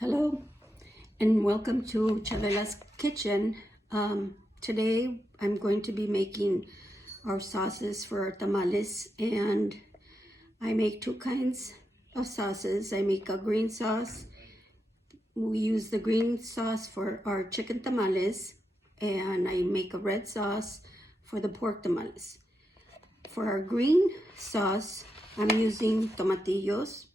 Hello and welcome to Chavela's Kitchen. Today I'm going to be making our sauces for our tamales, and I make two kinds of sauces. I make a green sauce. We use the green sauce for our chicken tamales, and I make a red sauce for the pork tamales. For our green sauce, I'm using tomatillos.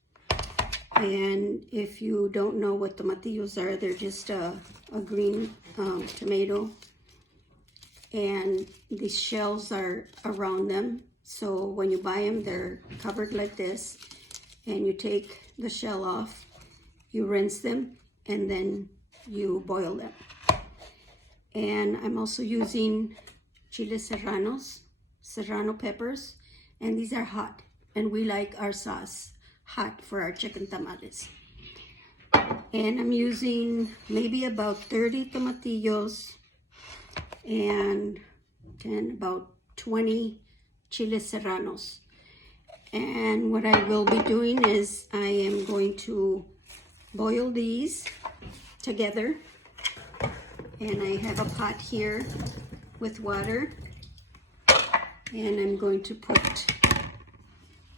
And if you don't know what tomatillos are, they're just a green tomato, and the shells are around them. So when you buy them, they're covered like this, and you take the shell off, you rinse them, and then you boil them. And I'm also using chiles serrano peppers, and these are hot, and we like our sauce hot for our chicken tamales. And I'm using maybe about 30 tomatillos and about 20 chiles serranos. And what I will be doing is I am going to boil these together, and I have a pot here with water, and I'm going to put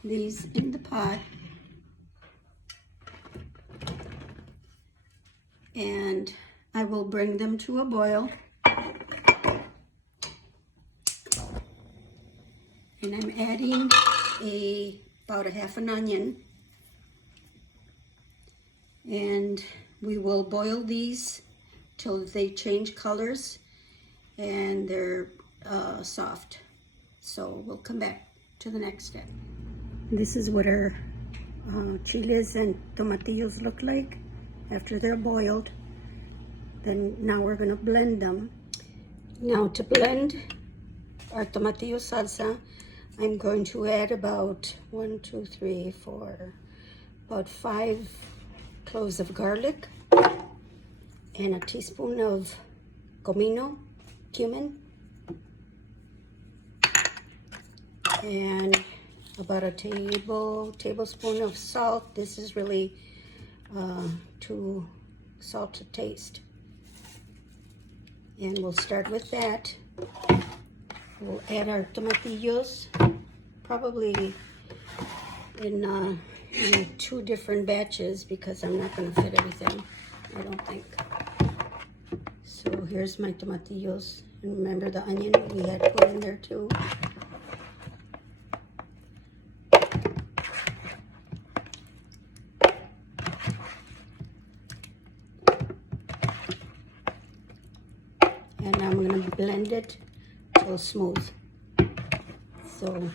these in the pot, and I will bring them to a boil. And I'm adding about a half an onion, and we will boil these till they change colors and they're soft. So we'll come back to the next step. This is what our chiles and tomatillos look like after they're boiled. Then now we're going to blend them. Now to blend our tomatillo salsa, I'm going to add about 5 cloves of garlic and a teaspoon of cumin, and about a tablespoon of salt. This is really to salt to taste. And we'll start with that. We'll add our tomatillos, probably in 2 different batches, because I'm not going to fit everything, I don't think. So here's my tomatillos, and remember the onion we had put in there too. And I'm going to blend it till smooth. So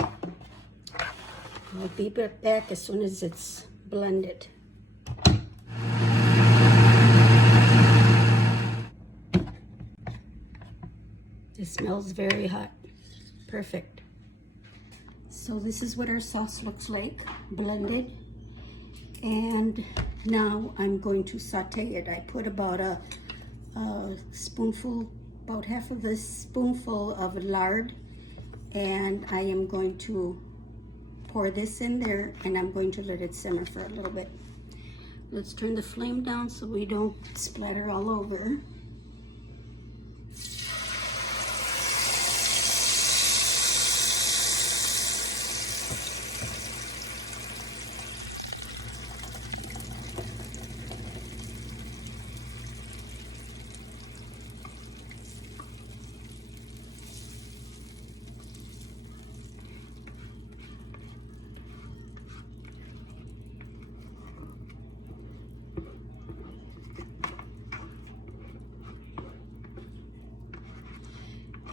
I'll be back as soon as it's blended. It smells very hot. Perfect. So this is what our sauce looks like, blended. And now I'm going to saute it. I put about a spoonful, about half of this spoonful of lard, and I am going to pour this in there, and I'm going to let it simmer for a little bit. Let's turn the flame down so we don't splatter all over.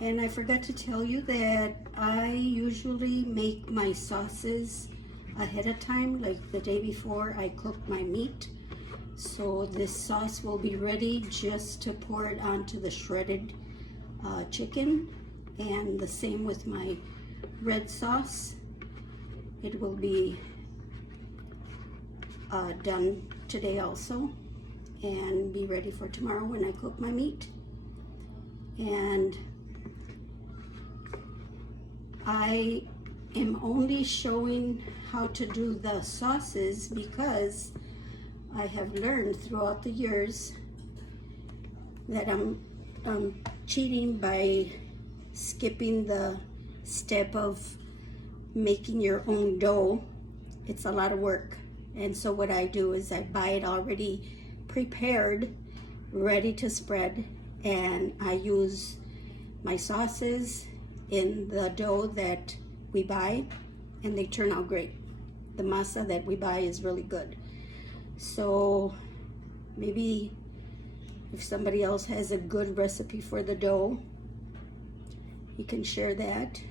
And I forgot to tell you that I usually make my sauces ahead of time, like the day before I cook my meat. So this sauce will be ready just to pour it onto the shredded chicken. And the same with my red sauce. It will be done today also, and be ready for tomorrow when I cook my meat. And I am only showing how to do the sauces because I have learned throughout the years that I'm cheating by skipping the step of making your own dough. It's a lot of work. And so what I do is I buy it already prepared, ready to spread, and I use my sauces in the dough that we buy, and they turn out great. The masa that we buy is really good. So maybe if somebody else has a good recipe for the dough, you can share that.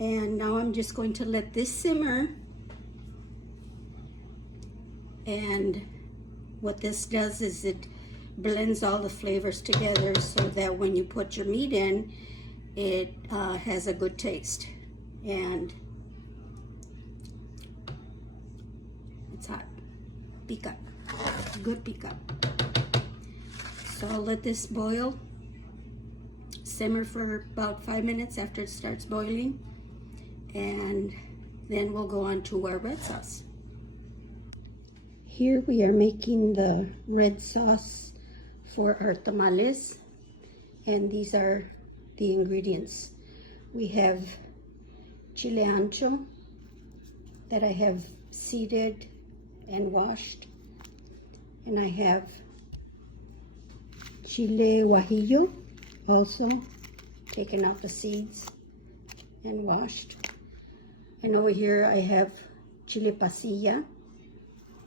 And now I'm just going to let this simmer. And what this does is it blends all the flavors together so that when you put your meat in, it has a good taste. And it's hot. Pica. Good pica. So I'll let this boil, simmer for about 5 minutes after it starts boiling, and then we'll go on to our red sauce. Here we are making the red sauce for our tamales, and these are the ingredients. We have chile ancho that I have seeded and washed, and I have chile guajillo, also taken out the seeds and washed. And over here I have chile pasilla,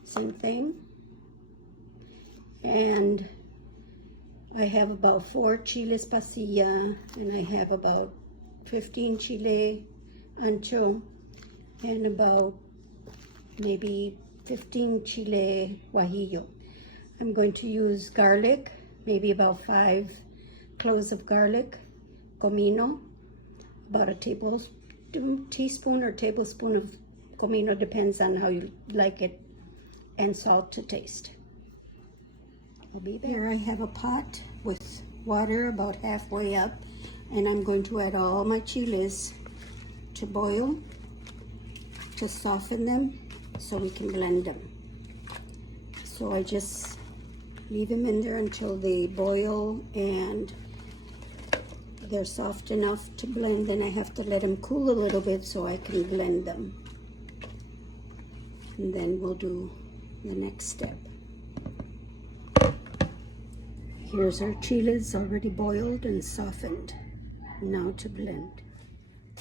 same thing. And I have about 4 chiles pasilla, and I have about 15 chile ancho, and about maybe 15 chile guajillo. I'm going to use garlic, maybe about 5 cloves of garlic, comino, about a teaspoon or tablespoon of comino, depends on how you like it, and salt to taste. I'll be there. Here I have a pot with water about halfway up, and I'm going to add all my chiles to boil to soften them so we can blend them. So I just leave them in there until they boil and they're soft enough to blend. Then I have to let them cool a little bit so I can blend them. And then we'll do the next step. Here's our chiles already boiled and softened. Now to blend.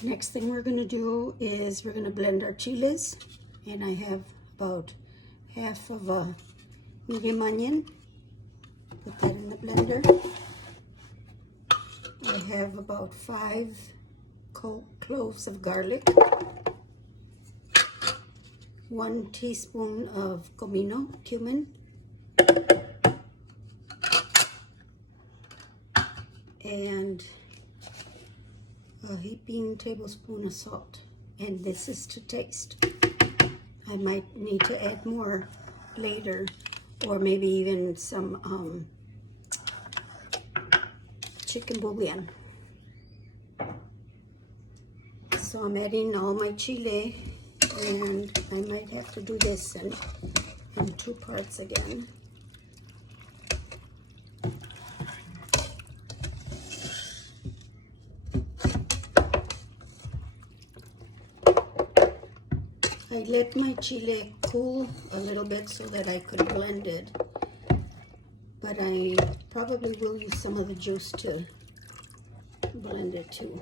Next thing we're going to do is we're going to blend our chiles, and I have about half of a medium onion. Put that in the blender. I have about 5 cloves of garlic, 1 teaspoon of cumin, and a heaping tablespoon of salt. And this is to taste. I might need to add more later, or maybe even some chicken bouillon. So I'm adding all my chile, and I might have to do this in 2 parts again. I let my chile cool a little bit so that I could blend it, but I probably will use some of the juice to blend it too.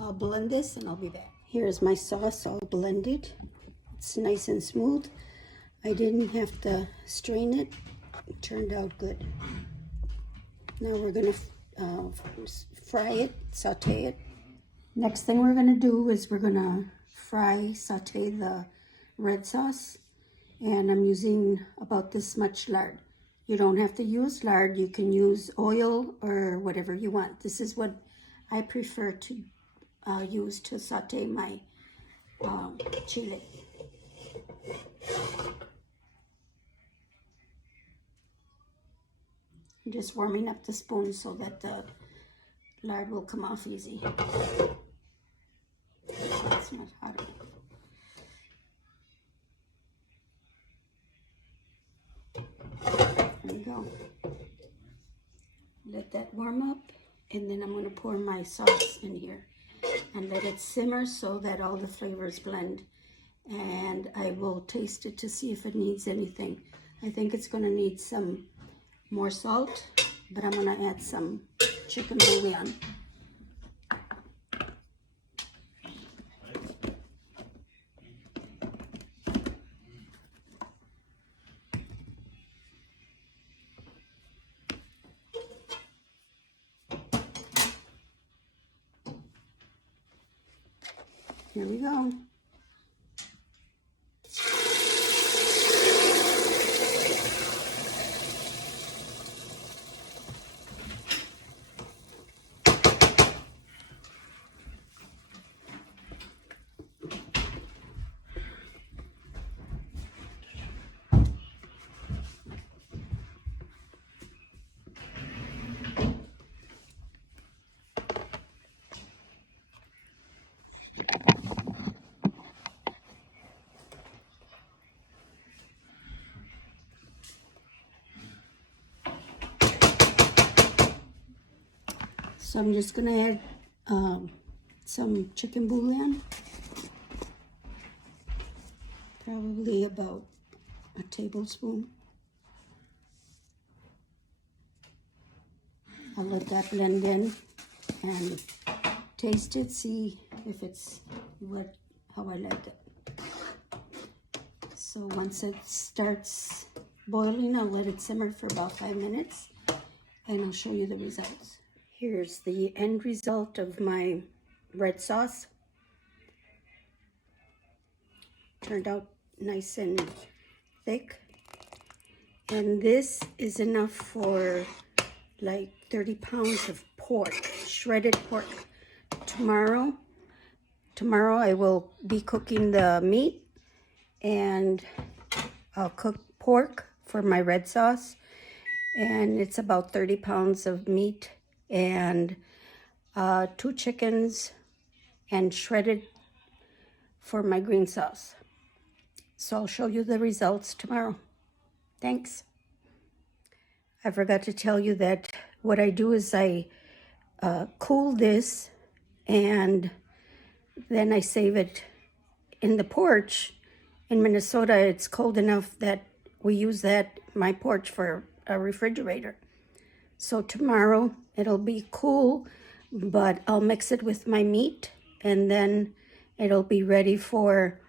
I'll blend this and I'll be back. Here's my sauce all blended. It's nice and smooth. I didn't have to strain it. It turned out good. Now we're going to fry it, saute it. Next thing we're going to do is we're going to saute the red sauce. And I'm using about this much lard. You don't have to use lard. You can use oil or whatever you want. This is what I prefer to use to saute my chile. I'm just warming up the spoon so that the lard will come off easy. It's not hot enough. There we go. Let that warm up, and then I'm going to pour my sauce in here and let it simmer so that all the flavors blend. And I will taste it to see if it needs anything. I think it's going to need some more salt, but I'm going to add some chicken bouillon. Here we go. So I'm just going to add some chicken bouillon, probably about a tablespoon. I'll let that blend in and taste it, see if it's how I like it. So once it starts boiling, I'll let it simmer for about 5 minutes and I'll show you the results. Here's the end result of my red sauce. Turned out nice and thick. And this is enough for like 30 pounds of pork, shredded pork. Tomorrow I will be cooking the meat, and I'll cook pork for my red sauce. And it's about 30 pounds of meat and 2 chickens and shredded for my green sauce. So I'll show you the results tomorrow. Thanks. I forgot to tell you that what I do is I cool this and then I save it in the porch. In Minnesota, it's cold enough that we use my porch for a refrigerator. So tomorrow it'll be cool, but I'll mix it with my meat and then it'll be ready for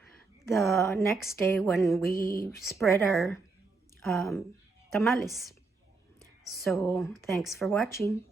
the next day when we spread our tamales. So thanks for watching.